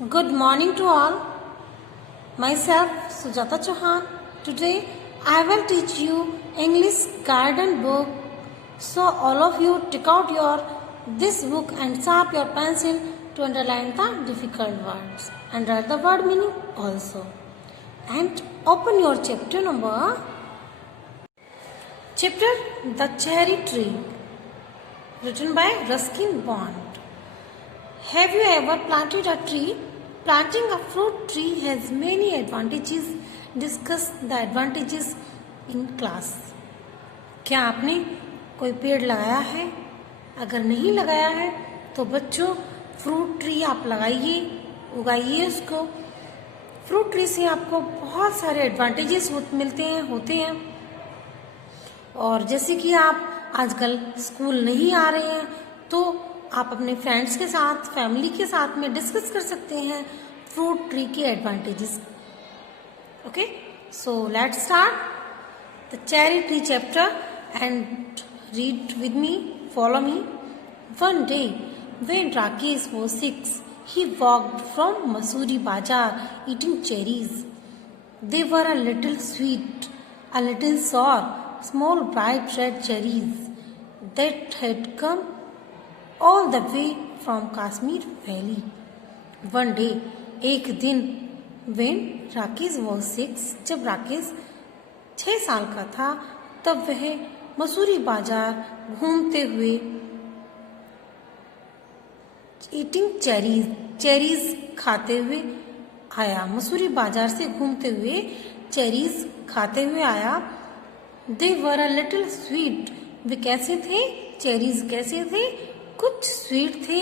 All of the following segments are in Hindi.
Good morning to all. Myself Sujata Chauhan. Today I will teach you English garden book. So all of you take out your this book and sharp your pencil to underline the difficult words and write the word meaning also. And open your chapter The Cherry Tree, written by Ruskin Bond. Have you ever planted a tree? Planting a fruit tree has many advantages. Discuss the advantages in class. क्या आपने कोई पेड़ लगाया है? अगर नहीं लगाया है तो बच्चों फ्रूट ट्री आप लगाइए, उगाइए उसको। फ्रूट ट्री से आपको बहुत सारे एडवांटेजेस होते हैं। और जैसे कि आप आजकल स्कूल नहीं आ रहे हैं तो आप अपने फ्रेंड्स के साथ, फैमिली के साथ में डिस्कस कर सकते हैं फ्रूट ट्री के advantages. Okay, so let's start the cherry tree chapter and read with me, follow me. One day when Rakesh was 6, he walked from Masuri Bazaar eating cherries. They were a little sweet, a little sour, small bright red cherries that had come all the way from Kashmir Valley. One day, एक दिन, when Rakesh was 6, जब राकेश 6 साल का था, तब वह मसूरी बाजार घूमते हुए ईटिंग चेरीज खाते हुए आया। मसूरी बाजार से घूमते हुए चेरीज खाते हुए आया। दे वर अ लिटिल स्वीट, वे कैसे थे? चेरीज कैसे थे? कुछ स्वीट थे,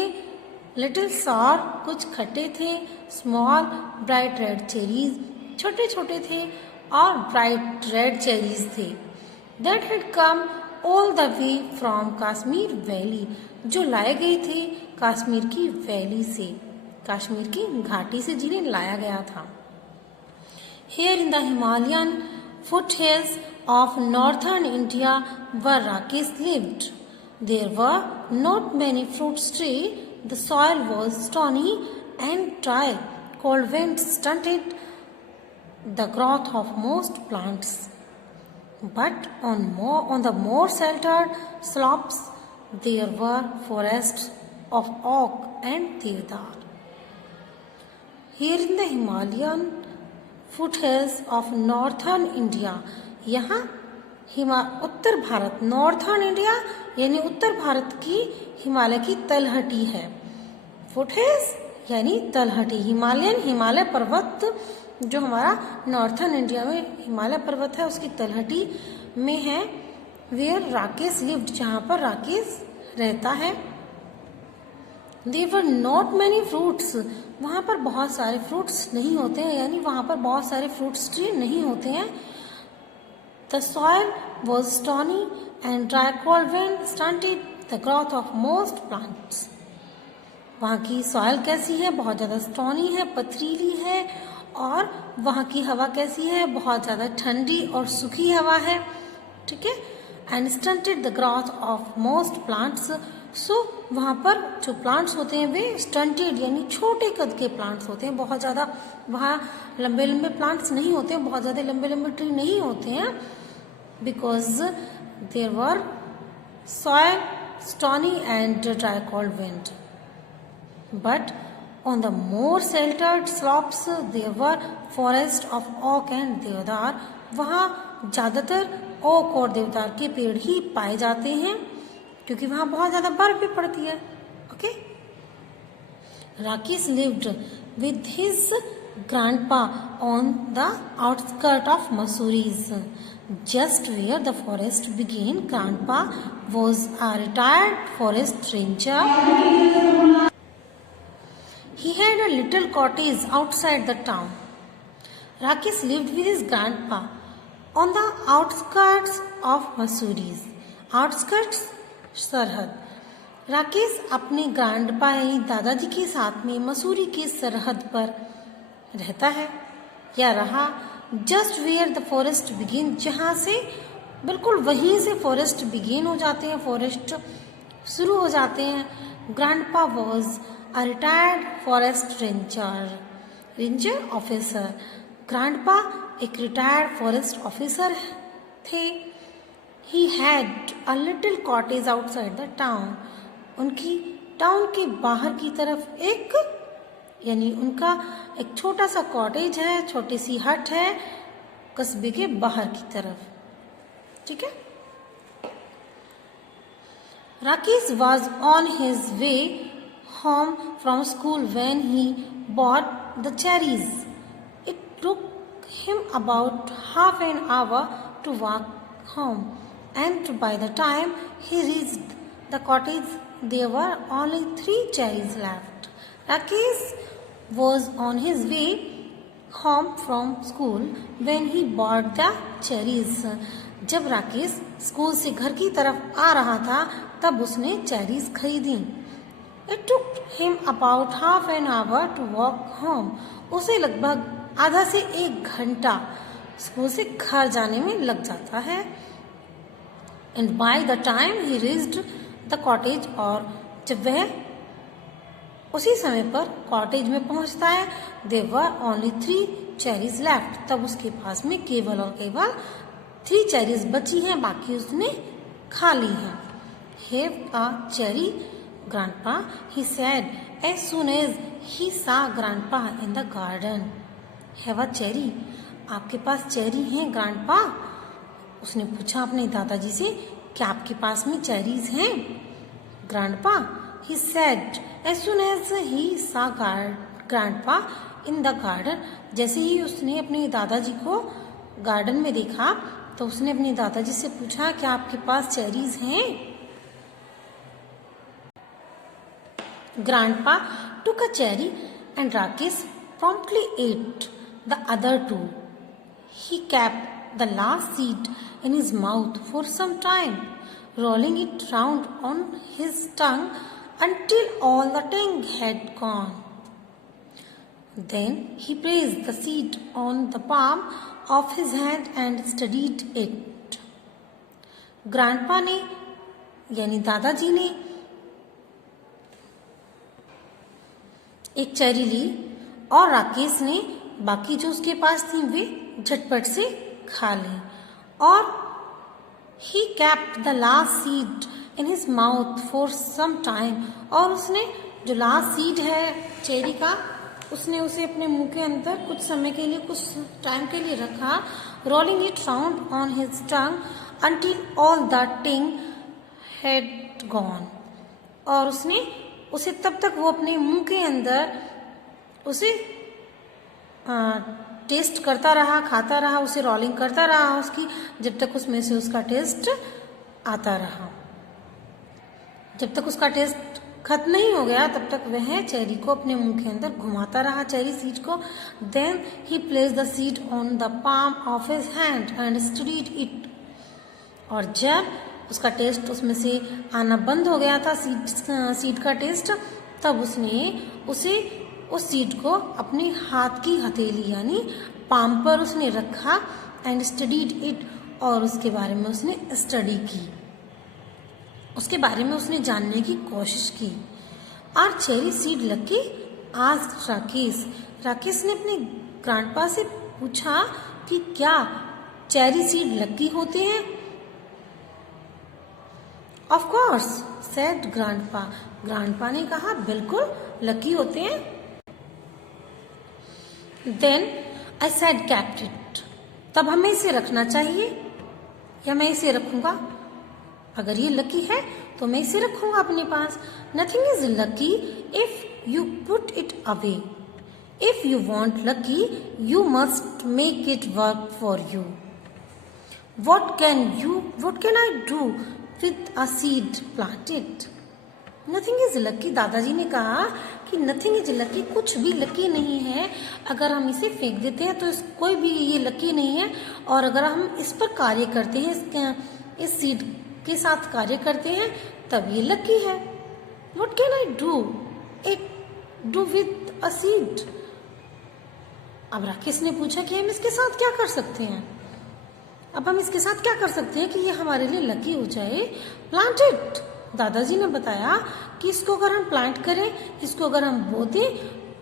लिटिल सॉर कुछ खट्टे थे, स्मॉल ब्राइट रेड चेरीज छोटे छोटे थे और ब्राइट रेड चेरीज थे। That had come all the way from Kashmir valley, जो लाए गए थे कश्मीर की वैली से, कश्मीर की घाटी से जिन्हें लाया गया था। Here in the Himalayan foothills of northern India where Rakesh lived, there were not many fruit trees. The soil was stony and dry. Cold winds stunted the growth of most plants. But on the more sheltered slopes, there were forests of oak and deodar. Here in the Himalayan foothills of northern India, यहाँ उत्तर भारत, नॉर्थर्न इंडिया यानी उत्तर भारत की हिमालय की तलहटी है। फुटहिल्स यानी तलहटी, हिमालय पर्वत जो हमारा नॉर्थर्न इंडिया में हिमालय पर्वत है उसकी तलहटी में है। वेयर राकेश लिव्ड, जहाँ पर राकेश रहता है। There were not many fruits, वहाँ पर बहुत सारे फ्रूट्स नहीं होते हैं, यानी वहाँ पर बहुत सारे फ्रूट्स ट्री नहीं होते हैं। The soil was stony and dry, cold wind stunted the growth of most plants. वहाँ की सॉइल कैसी है? बहुत ज़्यादा स्टोनी है, पथरीली है। और वहाँ की हवा कैसी है? बहुत ज़्यादा ठंडी और सूखी हवा है। ठीक है। And stunted the growth of most plants, so वहाँ पर जो प्लांट्स होते हैं वे स्टंटेड यानी छोटे कद के प्लांट्स होते हैं। बहुत ज़्यादा वहाँ लंबे लंबे प्लांट्स नहीं होते हैं, बहुत ज़्यादा लंबे लंबे ट्री नहीं होते हैं। Because there were soil stony and dry cold wind. But on the more sheltered slopes there were forests of oak and देवदार, वहाँ ज़्यादातर ओक और देवदार के पेड़ ही पाए जाते हैं क्योंकि वहाँ बहुत ज़्यादा बर्फ भी पड़ती है। Okay, Rakesh lived with his grandpa on the outskirts of Mussoorie, just where the forest began. Grandpa was a retired forest ranger. He had a little cottage outside the town. Rakesh lived with his grandpa on the outskirts of Mussoorie. Outskirts सरहद। राकेश अपने ग्रैंडपा यानी दादाजी के साथ में मसूरी की सरहद पर रहता है या रहा। Just where the forest begin, जहाँ से बिल्कुल वहीं से फॉरेस्ट बिगिन हो जाते हैं, फॉरेस्ट शुरू हो जाते हैं। Grandpa was a retired forest ranger officer. Grandpa एक रिटायर्ड फॉरेस्ट ऑफिसर थे. He had a little cottage outside the town. उनकी टाउन के बाहर की तरफ एक यानी उनका एक छोटा सा कॉटेज है, छोटी सी हट है कस्बे के बाहर की तरफ. ठीक है. Rakesh was on his way home from school when he bought the cherries. It took him about half an hour to walk home, and by the time he reached the cottage, there were only 3 cherries left. Rakesh was on his way home from school when he bought the cherries. जब राकेश स्कूल से घर की तरफ आ रहा था तब उसने चेरीज खरीदी. It took him about half an hour to walk home. उसे लगभग आधा से 1 घंटा स्कूल से घर जाने में लग जाता है. And by the time he reached the cottage, और जब वह उसी समय पर कॉटेज में पहुंचता है, there were only 3 cherries left. तब उसके पास में केवल और केवल 3 cherries बची हैं, बाकी उसने खा ली हैं. Have a cherry, grandpa, he said as soon as he saw grandpa in the garden. Have a cherry, आपके पास चेरी हैं ग्रैंडपा? उसने पूछा अपने दादाजी से, क्या आपके पास में चेरीज हैं grandpa? He said as soon as he saw grandpa in the garden. जैसे ही उसने अपने दादाजी को गार्डन में देखा तो उसने अपने दादाजी से पूछा, क्या आपके पास चेरीज हैं? Grandpa took a cherry and Rakesh promptly ate the other 2. He kept the last seed in his mouth for some time, rolling it round on his tongue until all the tang had gone. Then he placed the seed on the palm of his hand and studied it. Grandpa ने यानी दादाजी ने एक चेरी ली और राकेश ने बाकी जो उसके पास थी वे झटपट से खा ली. और he kept the last seed in his mouth for some time. और उसने जो लास्ट सीड है चेरी का उसने उसे अपने मुंह के अंदर कुछ समय के लिए, कुछ टाइम के लिए रखा. Rolling it round on his tongue until all the टिंग हैड गॉन. और उसने उसे तब तक वो अपने मुंह के अंदर उसे टेस्ट करता रहा, खाता रहा, उसे रोलिंग करता रहा उसकी, जब तक उसमें से उसका टेस्ट आता रहा. जब तक उसका टेस्ट खत्म नहीं हो गया तब तक वह चेरी को अपने मुंह के अंदर घुमाता रहा, चेरी सीड को. Then he place the seed on the palm of his hand and studied it. और जब उसका टेस्ट उसमें से आना बंद हो गया था, सीड का टेस्ट, तब उसने उसे उस सीड को अपने हाथ की हथेली यानी पाम पर उसने रखा एंड स्टडीड इट. और उसके बारे में उसने स्टडी की, उसके बारे में उसने जानने की कोशिश की. Are cherry seed lucky? आज राकेश ने अपने ग्रैंडपा से पूछा कि क्या चेरी सीड लकी होते हैं. Of course said grandpa. Grandpa ने कहा बिल्कुल लकी होते हैं. Then I said kept it. तब हमें इसे रखना चाहिए या मैं इसे रखूंगा? अगर ये लकी है तो मैं इसे रखूंगा अपने पास. Nothing is lucky if you put it away. If you want lucky you must make it work for you. What can I do with a seed planted? Nothing is lucky. दादाजी ने कहा कि नथिंग इज लकी, कुछ भी लकी नहीं है. अगर हम इसे फेंक देते हैं तो कोई भी ये लकी नहीं है. और अगर हम इस पर कार्य करते हैं, इस सीड के साथ कार्य करते हैं, तब ये लकी है. What can I do with a seed? अब राकेश ने पूछा कि हम इसके साथ क्या कर सकते हैं. अब हम इसके साथ क्या कर सकते हैं कि ये हमारे लिए लकी हो जाए? Plant it. दादाजी ने बताया कि इसको अगर हम प्लांट करें, इसको अगर हम बो दें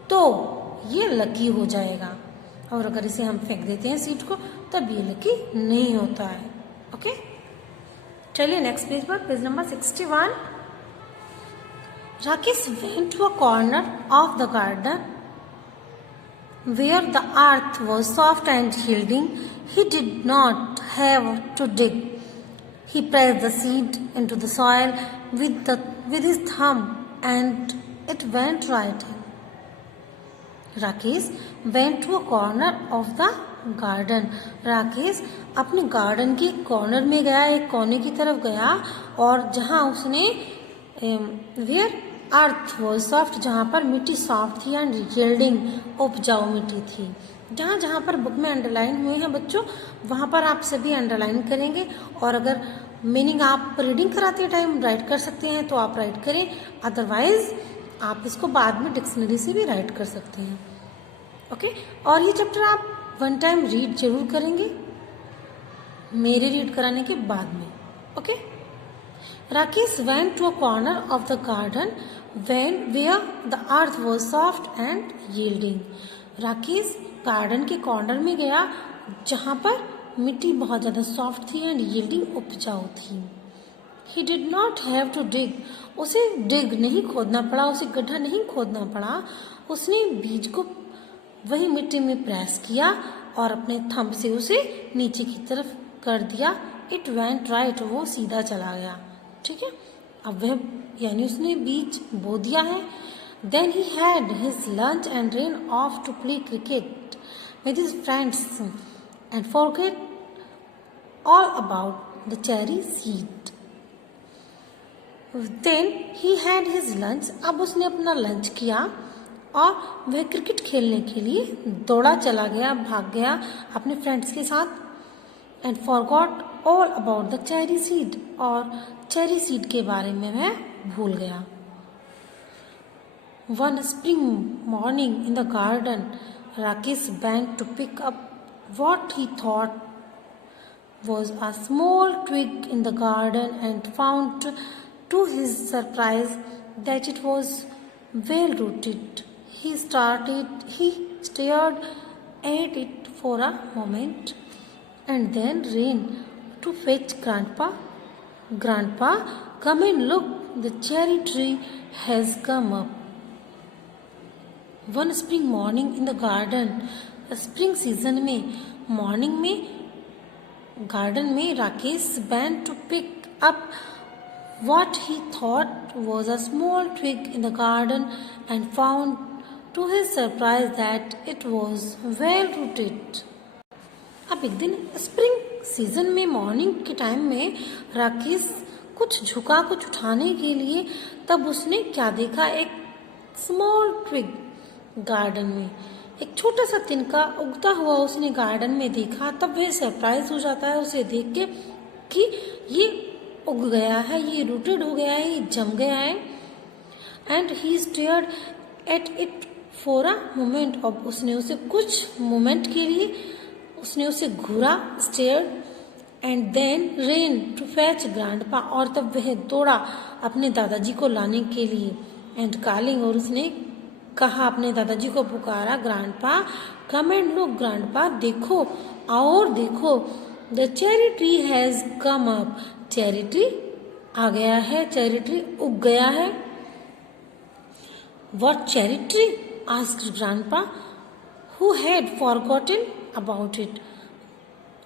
तो ये लकी हो जाएगा, और अगर इसे हम फेंक देते हैं सीड को तब ये लकी नहीं होता है। ओके, चलिए नेक्स्ट पेज पर, page number 61। Rakesh went to a corner of the garden where the earth was soft and yielding. He did not have to dig. He pressed the seed into the soil with his thumb and it went right in. Rakesh went to a corner of the garden. Rakesh अपने गार्डन के कॉर्नर में गया, एक कोने की तरफ गया, और जहाँ उसने where अर्थ वॉज सॉफ्ट, जहाँ पर मिट्टी सॉफ्ट थी, एंड यील्डिंग उपजाऊ मिट्टी थी। जहाँ जहाँ पर बुक में अंडरलाइन हुए हैं बच्चों, वहाँ पर आप सभी अंडरलाइन करेंगे, और अगर मीनिंग आप रीडिंग कराते टाइम राइट कर सकते हैं तो आप राइट करें, अदरवाइज आप इसको बाद में डिक्शनरी से भी राइट कर सकते हैं। ओके, और ये चैप्टर आप वन टाइम रीड जरूर करेंगे मेरे रीड कराने के बाद में। Okay, Rakesh went to a corner of the garden where the earth was soft and yielding. Rakesh garden के कॉर्नर में गया जहाँ पर मिट्टी बहुत ज़्यादा सॉफ्ट थी एंड यील्डिंग उपजाऊ थी। He did not have to dig. उसे डिग नहीं खोदना पड़ा, उसे गड्ढा नहीं खोदना पड़ा, उसने बीज को वही मिट्टी में प्रेस किया और अपने थंब से उसे नीचे की तरफ कर दिया। It went right, वो सीधा चला गया। ठीक है, अब वह यानी उसने बीज बो दिया है। Then he had his lunch and ran off to play cricket with his friends and forget all about the cherry seed. Then he had his lunch. अब उसने अपना लंच किया और वह क्रिकेट खेलने के लिए दौड़ा चला गया, भाग गया अपने फ्रेंड्स के साथ। And forgot all about the cherry seed, और चेरी सीड के बारे में वह भूल गया। One spring morning in the garden Rakesh went to pick up what he thought was a small twig in the garden and found to his surprise that it was well rooted. He stared at it for a moment and then ran to fetch Grandpa. Grandpa, come and look, the cherry tree has come up. One spring morning in the garden, spring season में मॉर्निंग में गार्डन में Rakesh went to pick up what he thought was a small twig in the garden and found to his surprise that it was well rooted. अब एक दिन स्प्रिंग सीजन में मॉर्निंग के टाइम में राकेश कुछ झुका कुछ उठाने के लिए, तब उसने क्या देखा, एक स्मॉल ट्विग गार्डन में, एक छोटा सा तिनका उगता हुआ उसने गार्डन में देखा। तब वह सरप्राइज हो जाता है उसे देख के कि ये उग गया है, ये रूटेड हो गया है, ये जम गया है। And he stared at it for a moment, अब उसने उसे कुछ मोमेंट के लिए उसने उसे घूरा, stared, and then ran to fetch grandpa, और तब वह दौड़ा अपने दादाजी को लाने के लिए। एंड कॉलिंग, और उसने कहा, अपने दादाजी को पुकारा, grandpa come and look, grandpa देखो और देखो, the cherry tree has come up, cherry tree आ गया है, चेरी ट्री उग गया है। What cherry tree, asked grandpa who had forgotten about it.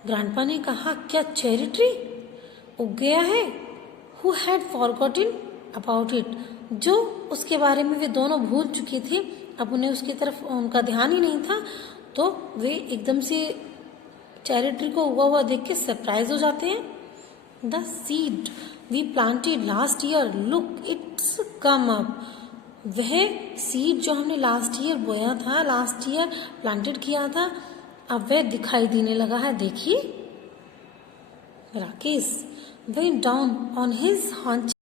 Grandpa ने कहा, क्या चेरी ट्री उग गया है? Who had forgotten about it, जो उसके बारे में वे दोनों भूल चुके थे, अब उन्हें उसकी तरफ उनका ध्यान ही नहीं था, तो वे एकदम से चेरी ट्री को उगा हुआ देख के सरप्राइज हो जाते हैं। The seed we planted last year, look it's come up, वह सीड जो हमने लास्ट ईयर बोया था, लास्ट ईयर प्लांटेड किया था, अब वह दिखाई देने लगा है, देखिए। Rakesh went down on his haunches.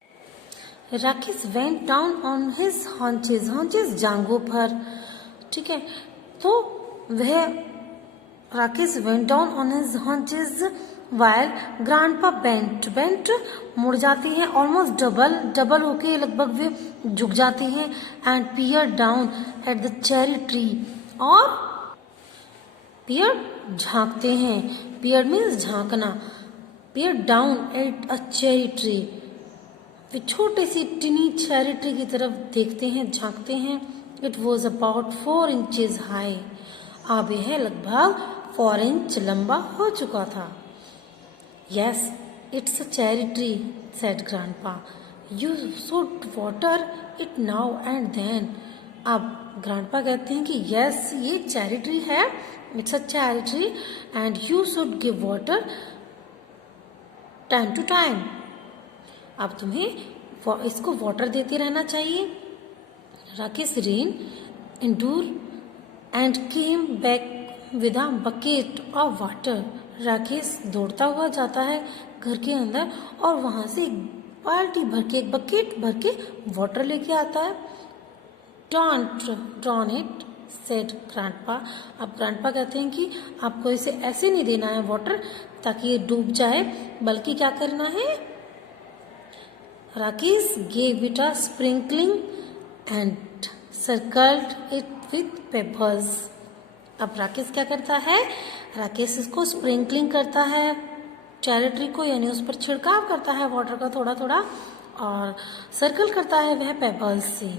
Rakesh went down on his haunches, haunches जांघों पर, ठीक है। तो वह Rakesh went down on his haunches while grandpa bent मुड़ जाती हैं, almost डबल होके लगभग वे झुक जाती हैं, and peered down at the cherry tree, और peered झांकते हैं, peered means झांकना, peered down at a cherry tree, वे छोटे सी टिनी चेरी ट्री की तरफ देखते हैं, झांकते हैं. It was about 4 inches high. अब यह लगभग 4 इंच लंबा हो चुका था. Yes, it's a cherry tree, said Grandpa. You should water it now and then. अब Grandpa कहते हैं कि yes, ये चेरी ट्री है, it's a cherry tree, and you should give water time to time. अब तुम्हें इसको वाटर देते रहना चाहिए. Rakesh ran indoors and came back with a bucket of water. Rakesh दौड़ता हुआ जाता है घर के अंदर और वहां से एक बाल्टी भर के, एक बकेट भर के वाटर लेके आता है. Don't drawn it, said grandpa. अब ग्रैंडपा कहते हैं कि आपको इसे ऐसे नहीं देना है वाटर ताकि ये डूब जाए, बल्कि क्या करना है. Rakesh gave it a sprinkling and circled it with pebbles. अब राकेश क्या करता है, राकेश इसको स्प्रिंकलिंग करता है चेरी ट्री को, यानी उस पर छिड़काव करता है वाटर का थोड़ा थोड़ा, और सर्कल करता है वह पेबल्स से.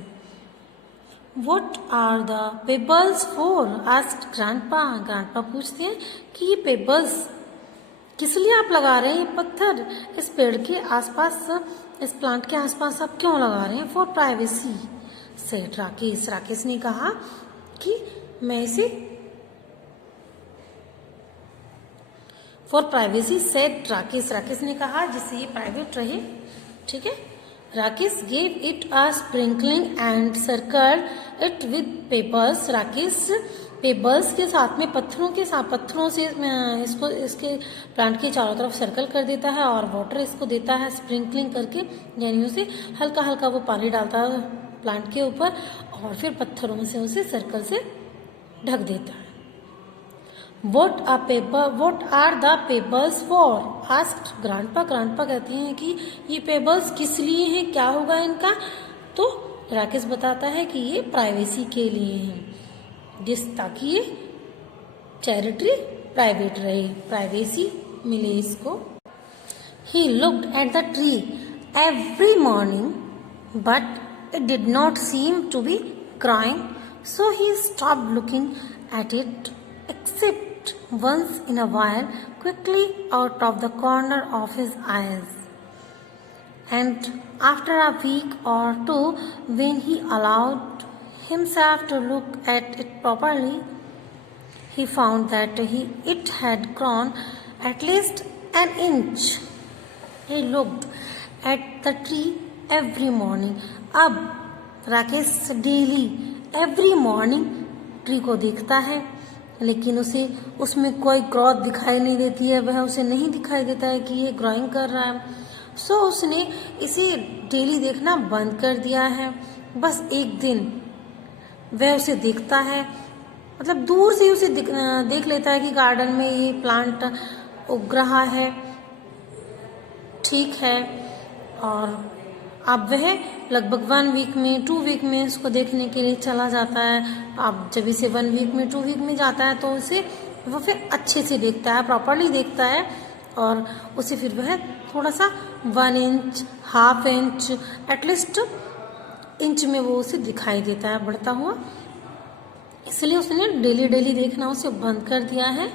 What are the pebbles for? asked grandpa. Grandpa पूछते हैं कि ये पेबल्स किस लिए आप लगा रहे हैं, ये पत्थर इस पेड़ के आसपास, इस प्लांट के आसपास आप क्यों लगा रहे हैं. For privacy, said Rakesh. Rakesh ने कहा कि मैं इसे for privacy, said Rakesh. Rakesh ने कहा जिससे ये प्राइवेट रहे. ठीक है. Rakesh gave it a sprinkling and circle it with pebbles. Rakesh pebbles के साथ में पत्थरों से इसको, इसके प्लांट के चारों तरफ सर्कल कर देता है और वाटर इसको देता है स्प्रिंकलिंग करके, यानी उसे हल्का हल्का वो पानी डालता है प्लांट के ऊपर और फिर पत्थरों से उसे सर्कल से ढक देता है. What are the pebbles for? asked grandpa. Grandpa कहती हैं कि ये पेबल्स किस लिए हैं, क्या होगा इनका. तो राकेश बताता है कि ये प्राइवेसी के लिए हैं, ताकि ये चेरी ट्री प्राइवेट रहे, प्राइवेसी मिले इसको. He looked at the tree every morning, but it did not seem to be growing, so he stopped looking at it, except once in a while, quickly out of the corner of his eyes. And after a week or two, when he allowed himself to look at it properly, he found that it had grown at least an inch. He looked at the tree every morning. अब Rakesh daily every morning tree को देखता है, लेकिन उसे उसमें कोई ग्रोथ दिखाई नहीं देती है, वह उसे नहीं दिखाई देता है कि ये ग्रोइंग कर रहा है. सो उसने इसे डेली देखना बंद कर दिया है. बस एक दिन वह उसे देखता है, मतलब दूर से उसे देख लेता है कि गार्डन में ये प्लांट उग रहा है, ठीक है. और अब वह लगभग 1 वीक में 2 वीक में उसको देखने के लिए चला जाता है. अब जब इसे 1 वीक में 2 वीक में जाता है तो उसे वो फिर अच्छे से देखता है, प्रॉपरली देखता है, और उसे फिर वह थोड़ा सा 1 इंच, ½ इंच, एटलीस्ट इंच में वो उसे दिखाई देता है बढ़ता हुआ. इसलिए उसने डेली देखना उसे बंद कर दिया है.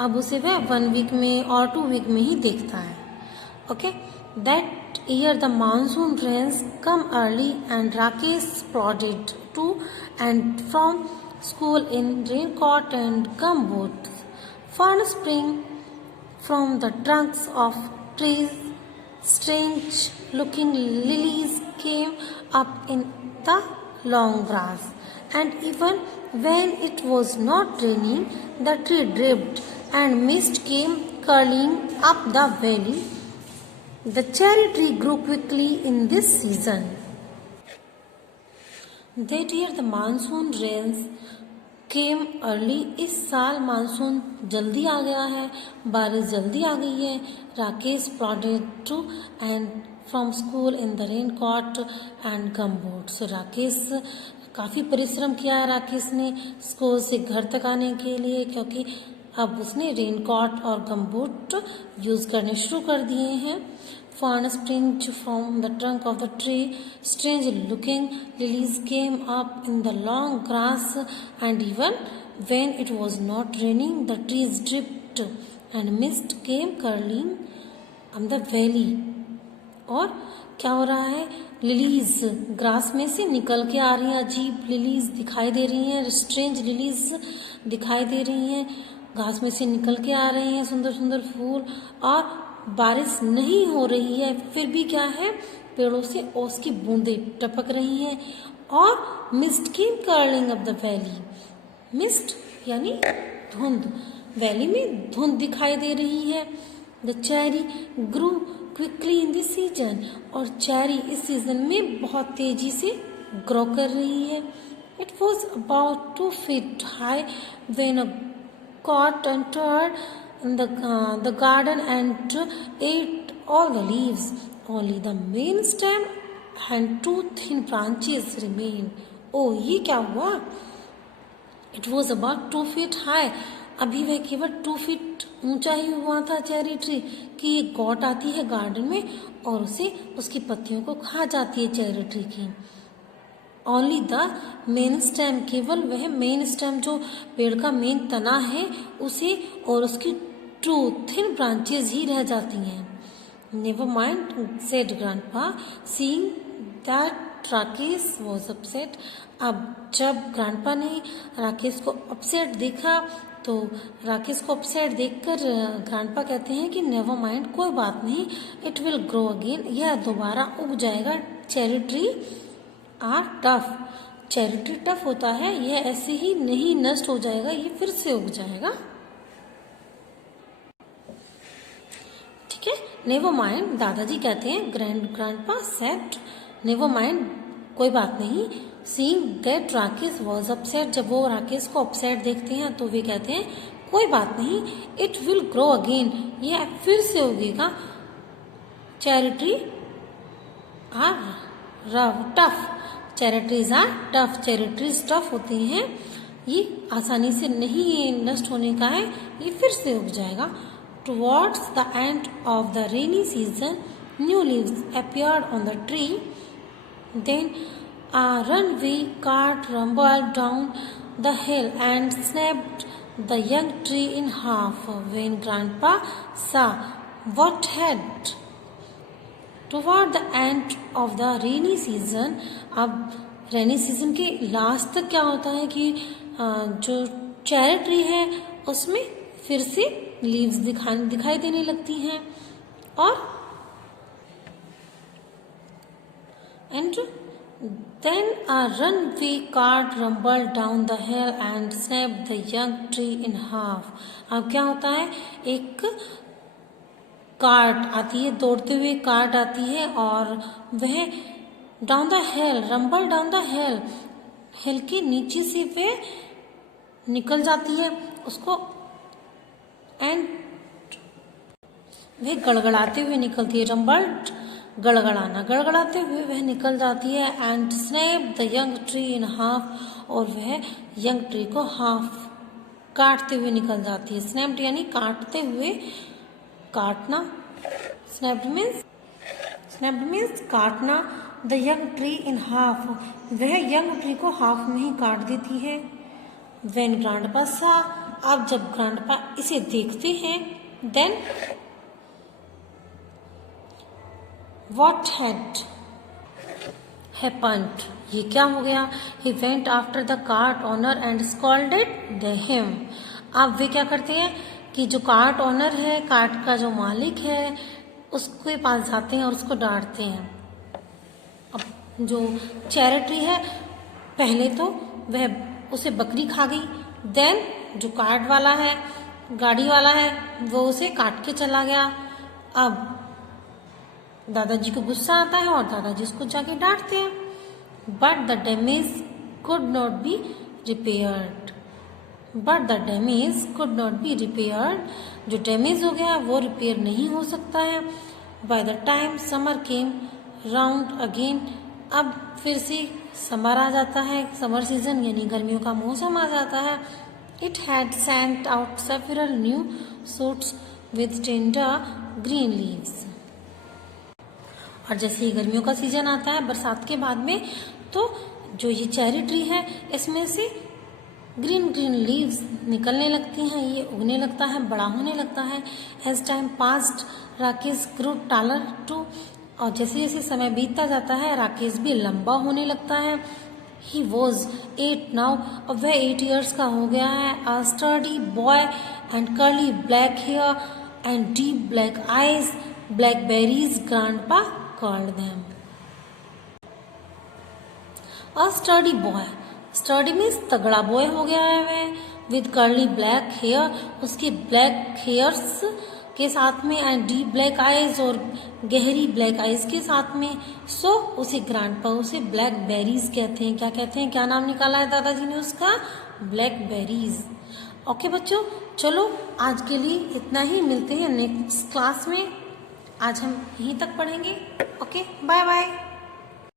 अब उसे वह 1 वीक में और 2 वीक में ही देखता है. Okay. That year the monsoon rains come early and Rakesh plodded to and from school in raincoat and gumboot. Fern spring from the trunks of trees. Strange looking lilies came up in the long grass, and even when it was not raining, the tree dripped and mist came curling up the valley. The cherry tree grew quickly in this season. That year the monsoon rains came early, इस साल मानसून जल्दी आ गया है, बारिश जल्दी आ गई है। Rakesh plodded to and from school in the raincoat and gum boots. Rakesh काफ़ी परिश्रम किया है राकेश ने स्कूल से घर तक आने के लिए, क्योंकि अब उसने रेन कोट और गम बूट यूज़ करने शुरू कर दिए हैं। Fern sprang from the trunk of the tree. Strange-looking lilies came up in the long grass, and even when it was not raining, the trees dripped, and mist came curling on the valley. और क्या हो रहा है? लिलीज ग्रास में से निकल के आ रही हैं, अजीब लिलीज दिखाई दे रही हैं, स्ट्रेंज लिलीज दिखाई दे रही हैं, घास में से निकल के आ रहे हैं सुंदर सुंदर फूल। और बारिश नहीं हो रही है, फिर भी क्या है, पेड़ों से ओस की बूंदें टपक रही हैं। और mist came curling up the valley, mist यानी धुंध, वैली में धुंध दिखाई दे रही है। The cherry grew quickly in this season, और चेरी इस सीजन में बहुत तेजी से ग्रो कर रही है। It was about 2 feet high when a goat entered in the garden and ate all the leaves. Only the main stem and 2 thin branches remained. Oh, ये क्या हुआ? It was about 2 feet high. अभी वह केवल 2 feet ऊंचा ही हुआ था चेरी ट्री कि एक गॉट आती है गार्डन में और उसे उसकी पत्तियों को खा जाती है चेरी ट्री की। ओनली द मेन स्टेम, केवल वह मेन स्टेम जो पेड़ का मेन तना है उसे और उसकी 2 thin branches ही रह जाती हैं। Never mind said grandpa seeing that Rakesh was upset. अब जब ग्रैंडपा ने राकेश को अपसेट देखा तो राकेश को अपसेट देखकर ग्रैंडपा कहते हैं कि नेवर माइंड, कोई बात नहीं, इट विल ग्रो अगेन, यह दोबारा उग जाएगा। Cherry tree are tough, cherry tree tough होता है, यह ऐसे ही नहीं नष्ट हो जाएगा, ये फिर से उग जाएगा। ठीक है, नेवर माइंड, दादाजी कहते हैं, ग्रैंडपा सेड नेवर माइंड, कोई बात नहीं। Seeing that Rakesh was upset, जब वो राकेश को अपसेट देखते हैं तो वे कहते हैं कोई बात नहीं, इट विल ग्रो अगेन, यह फिर से उगेगा। Cherry tree are tough, cherry trees are tough, cherry trees tough होती हैं, ये आसानी से नहीं नष्ट होने का है, ये फिर से उग जाएगा। Towards the end of the rainy season new leaves appeared on the tree. Then a runaway cart rumbled down the hill and snapped the young tree in half. When Grandpa saw what had toward the end of the rainy season, अब रेनी सीजन के लास्ट तक क्या होता है कि जो चेरी ट्री है उसमें फिर से लीव्स दिखाई देने लगती हैं। और and then a runaway cart rumbled down the hill and snapped the young tree in half. अब क्या होता है, एक कार्ट आती है, दौड़ते हुए कार्ट आती है और वह down the hill, rumble down the hill, hill के नीचे से वह निकल जाती है उसको, एंड वह गड़गड़ाते हुए निकलती है, रंबल गड़गड़ाना, गड़गड़ाते हुए वह निकल जाती है। And snap the young tree in half, और वह यंग ट्री को हाफ काटते हुए निकल जाती है। स्नैप्ड यानी काटते हुए, काटना, स्नैप्ड मीन्स काटना। The young tree in half, वह यंग ट्री को हाफ में ही काट देती है। व्हेन ग्रैंडपा सा, अब जब ग्रैंडपा इसे देखते हैं, देन What had happened? ये क्या हो गया? He went after the cart owner and scolded him. अब वे क्या करते हैं कि जो कार्ट ओनर है, कार्ट का जो मालिक है, उसके पास जाते हैं और उसको डांटते हैं। अब जो चेरी ट्री है, पहले तो वह उसे बकरी खा गई, देन जो कार्ट वाला है, गाड़ी वाला है, वो उसे काट के चला गया। अब दादाजी को गुस्सा आता है और दादाजी उसको जाके डांटते हैं। But the damage could not be repaired, but the damage could not be repaired, जो डैमेज हो गया वो रिपेयर नहीं हो सकता है। By the time summer came round again, अब फिर से समर आ जाता है, समर सीजन यानी गर्मियों का मौसम आ जाता है। It had sent out several new shoots with tender green leaves. और जैसे ही गर्मियों का सीजन आता है बरसात के बाद में, तो जो ये चेरी ट्री है इसमें से ग्रीन ग्रीन लीव्स निकलने लगती हैं, ये उगने लगता है, बड़ा होने लगता है। As time passed Rakesh grow taller too, और जैसे जैसे समय बीतता जाता है राकेश भी लंबा होने लगता है। ही वॉज 8 नाउ, अब वह 8 years का हो गया है। A sturdy boy and curly black hair and deep black eyes, blackberries grandpa called them. A sturdy boy, sturdy means तगड़ा बॉय हो गया है वह, विद कर्ली ब्लैक हेयर, उसके ब्लैक हेयर्स के साथ में, एंड डीप ब्लैक आईज, और गहरी ब्लैक आईज के साथ में। सो उसे ग्रैंडपा, उसे ब्लैक बेरीज कहते हैं। क्या कहते हैं, क्या नाम निकाला है दादाजी ने उसका, ब्लैक बेरीज। ओके बच्चों, चलो आज के लिए इतना ही, मिलते हैं नेक्स्ट क्लास में। आज हम यहीं तक पढ़ेंगे। Okay, bye bye.